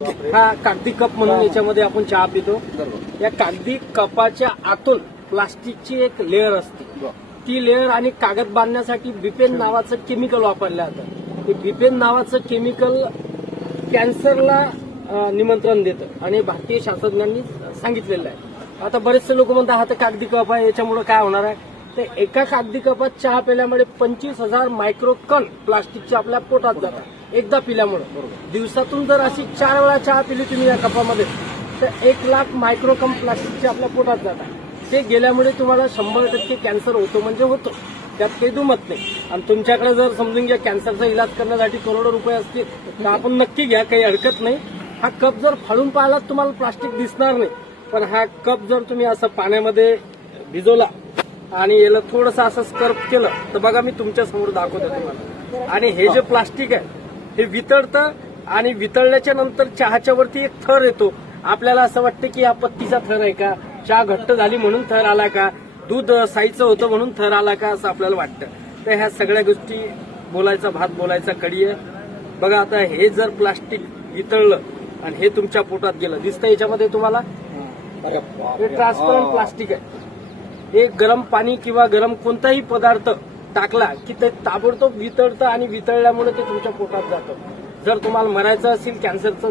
हा कागदी कप म्हणून याच्यामध्ये आपण चहा पितो. या कागदी कपाच्या आतून प्लास्टिकची एक लेअर असते. ती लेअर आणि कागद बांधण्यासाठी बिपेन नावाचं केमिकल वापरलं जातं. हे बिपेन नावाचं केमिकल कॅन्सरला निमंत्रण देतं आणि भारतीय शास्त्रज्ञांनी सांगितलेलं आहे. आता बरेचसे लोक म्हणतात हा तर कागदी कप आहे, याच्यामुळे काय होणार आहे. तर एका कागदी कपात चहा पिल्यामुळे 25,000 मायक्रोकन प्लास्टिकचे आपल्या पोटात जातात एकदा पिल्यामुळे. दिवसातून जर अशी 4 वेळा चहा पिली तुम्ही या कपामध्ये तर 1,00,000 मायक्रोकन प्लास्टिकचे आपल्या पोटात जातात. ते गेल्यामुळे तुम्हाला 100% कॅन्सर होतो म्हणजे होतो, त्यात काही दुमत नाही. आणि तुमच्याकडे जर समजून घ्या कॅन्सरचा इलाज करण्यासाठी करोडो रुपये असतील तर आपण नक्की घ्या, काही हरकत नाही. हा कप जर फाडून पाहिला तुम्हाला प्लास्टिक दिसणार नाही, पण हा कप जर तुम्ही असं पाण्यामध्ये भिजवला आणि याला थोडंसं असं स्कर्प केलं तर बघा मी तुमच्या समोर दाखवतो तुम्हाला. आणि हे जे प्लास्टिक आहे हे वितळतं आणि वितळल्याच्या नंतर चहाच्या वरती एक थर येतो. आपल्याला असं वाटतं की हा पत्तीचा थर आहे का, चहा घट्ट झाली म्हणून थर आला का, दूध साईचं होतं म्हणून थर आला का, असं आपल्याला वाटतं. तर ह्या सगळ्या गोष्टी बोलायचा भात बोलायचा कडी आहे. बघा आता हे जर प्लास्टिक वितळलं आणि हे तुमच्या पोटात गेलं, दिसतं याच्यामध्ये तुम्हाला हे ट्रान्सपरंट प्लास्टिक आहे. हे गरम पाणी किंवा गरम कोणताही पदार्थ टाकला की ते ताबडतोब वितळतं आणि वितळल्यामुळे ते तुमच्या पोटात जातं. जर तुम्हाला मरायचं असेल कॅन्सरचं